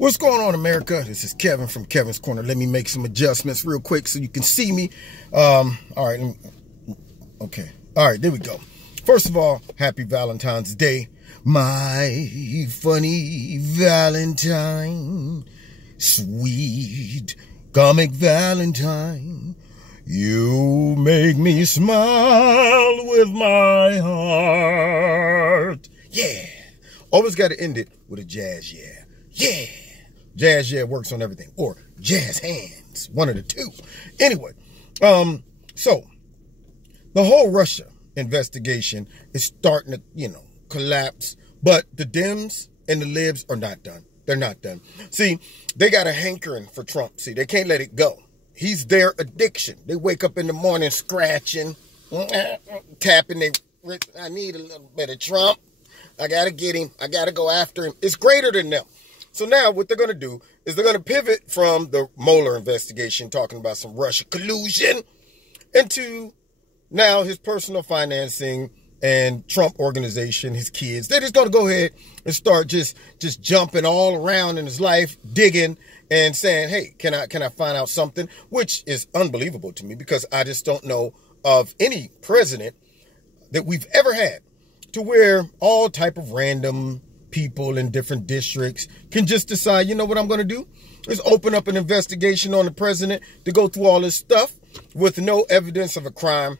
What's going on, America? This is Kevin from Kevin's Corner. Let me make some adjustments real quick so you can see me. All right. Okay. All right, there we go. First of all, happy Valentine's Day. My funny Valentine, sweet comic Valentine. You make me smile with my heart. Yeah. Always got to end it with a jazz yeah. Yeah. Jazz yeah works on everything. Or jazz hands. One of the two. Anyway, so the whole Russia investigation is starting to, collapse. But the Dems and the Libs are not done. They're not done. See, they got a hankering for Trump. See, they can't let it go. He's their addiction. They wake up in the morning scratching, tapping their wrist. I need a little bit of Trump. I got to get him. I got to go after him. It's greater than them. So now what they're going to do is they're going to pivot from the Mueller investigation, talking about some Russia collusion, into now his personal financing and Trump organization, his kids. They're just going to go ahead and start just jumping all around in his life, digging and saying, hey, can I find out something? Which is unbelievable to me because I just don't know of any president that we've ever had to where all type of random people in different districts can just decide, you know what I'm going to do is open up an investigation on the president to go through all this stuff with no evidence of a crime,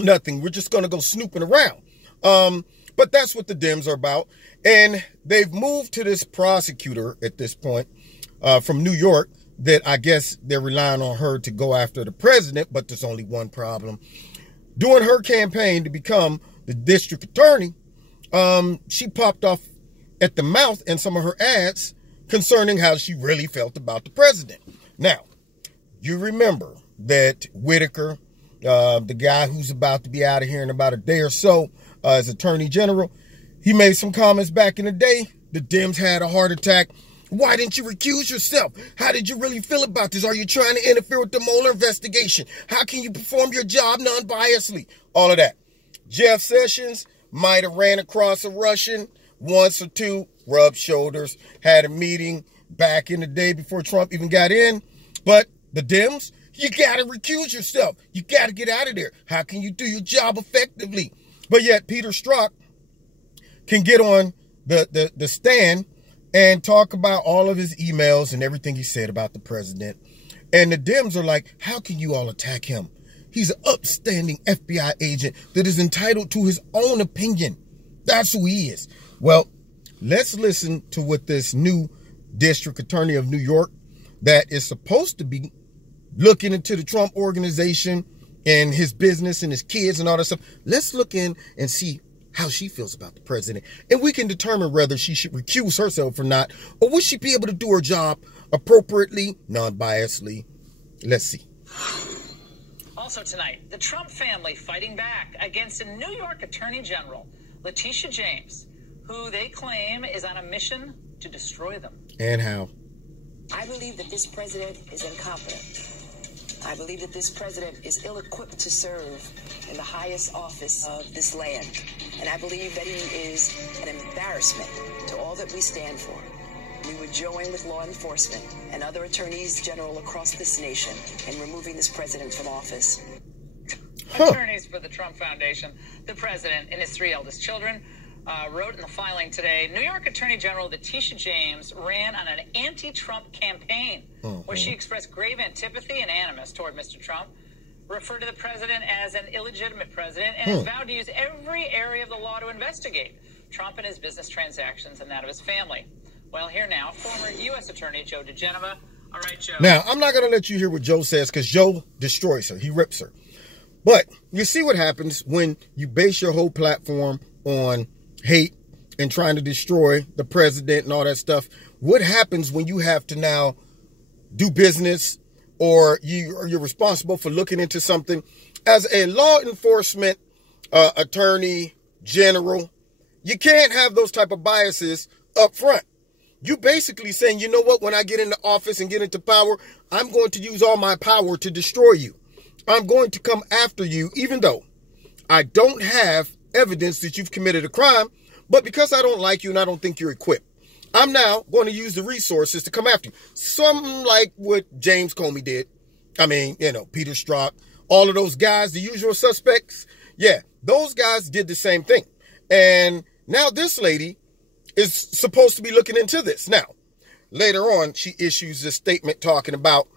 nothing. We're just going to go snooping around. But that's what the Dems are about. And they've moved to this prosecutor at this point from New York that I guess they're relying on her to go after the president. But there's only one problem. During her campaign to become the district attorney, she popped off at the mouth in some of her ads concerning how she really felt about the president. Now, you remember that Whitaker, the guy who's about to be out of here in about a day or so as Attorney General, he made some comments back in the day. The Dems had a heart attack. Why didn't you recuse yourself? How did you really feel about this? Are you trying to interfere with the Mueller investigation? How can you perform your job non-biasedly? All of that. Jeff Sessions might have ran across a Russian once or two, rubbed shoulders, had a meeting back in the day before Trump even got in. But the Dems, you got to recuse yourself. You got to get out of there. How can you do your job effectively? But yet Peter Strzok can get on the stand and talk about all of his emails and everything he said about the president. And the Dems are like, how can you all attack him? He's an upstanding FBI agent that is entitled to his own opinion. That's who he is. Well, let's listen to what this new district attorney of New York that is supposed to be looking into the Trump organization and his business and his kids and all that stuff. Let's look in and see how she feels about the president. And we can determine whether she should recuse herself or not, or will she be able to do her job appropriately, non-biasedly. Let's see. Also tonight, the Trump family fighting back against a New York Attorney General, Letitia James, who they claim is on a mission to destroy them. And how? I believe that this president is incompetent. I believe that this president is ill-equipped to serve in the highest office of this land. And I believe that he is an embarrassment to all that we stand for. We would join with law enforcement and other attorneys general across this nation in removing this president from office. Attorneys for the Trump Foundation, the president and his three eldest children, wrote in the filing today, New York Attorney General Letitia James ran on an anti-Trump campaign where she expressed grave antipathy and animus toward Mr. Trump, referred to the president as an illegitimate president, and has vowed to use every area of the law to investigate Trump and his business transactions and that of his family. Well, here now, former U.S. Attorney Joe DeGenova. All right, Joe. Now, I'm not going to let you hear what Joe says because Joe destroys her. He rips her. But you see what happens when you base your whole platform on hate and trying to destroy the president and all that stuff. What happens when you have to now do business or you're responsible for looking into something as a law enforcement attorney general? You can't have those type of biases up front. You basically saying, you know what, when I get into office and get into power, I'm going to use all my power to destroy you. I'm going to come after you, even though I don't have evidence that you've committed a crime, but because I don't like you and I don't think you're equipped. I'm now going to use the resources to come after you. Something like what James Comey did. I mean, you know, Peter Strzok, all of those guys, the usual suspects. Yeah, those guys did the same thing. And now this lady is supposed to be looking into this. Now, later on, she issues this statement talking about,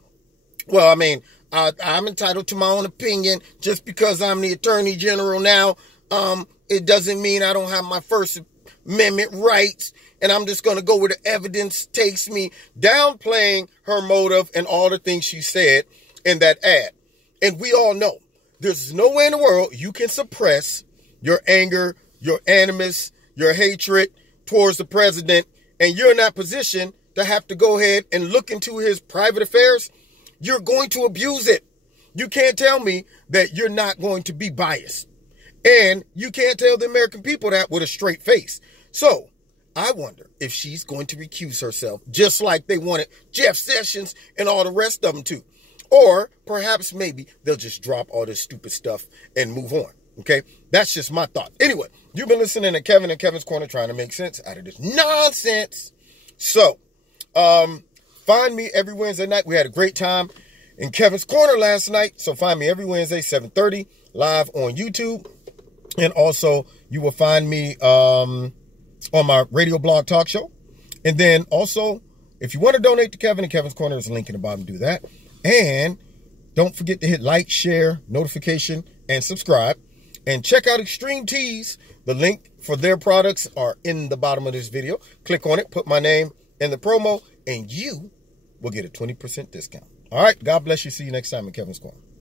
well, I mean, I'm entitled to my own opinion just because I'm the attorney general now. It doesn't mean I don't have my First Amendment rights, and I'm just going to go where the evidence takes me, downplaying her motive and all the things she said in that ad. And we all know there's no way in the world you can suppress your anger, your animus, your hatred towards the president, and you're in that position to have to go ahead and look into his private affairs. You're going to abuse it. You can't tell me that you're not going to be biased. And you can't tell the American people that with a straight face. So I wonder if she's going to recuse herself, just like they wanted Jeff Sessions and all the rest of them to. Or perhaps maybe they'll just drop all this stupid stuff and move on. Okay, that's just my thought. Anyway, you've been listening to Kevin and Kevin's Corner, trying to make sense out of this nonsense. So, find me every Wednesday night. We had a great time in Kevin's Corner last night. So find me every Wednesday, 7:30, live on YouTube. And also, you will find me on my radio blog talk show. And then also, if you want to donate to Kevin and Kevin's Corner, there's a link in the bottom. Do that. And don't forget to hit like, share, notification, and subscribe. And check out Extreme Tees. The link for their products are in the bottom of this video. Click on it, put my name in the promo, and you will get a 20% discount. All right, God bless you. See you next time in Kevin's Corner.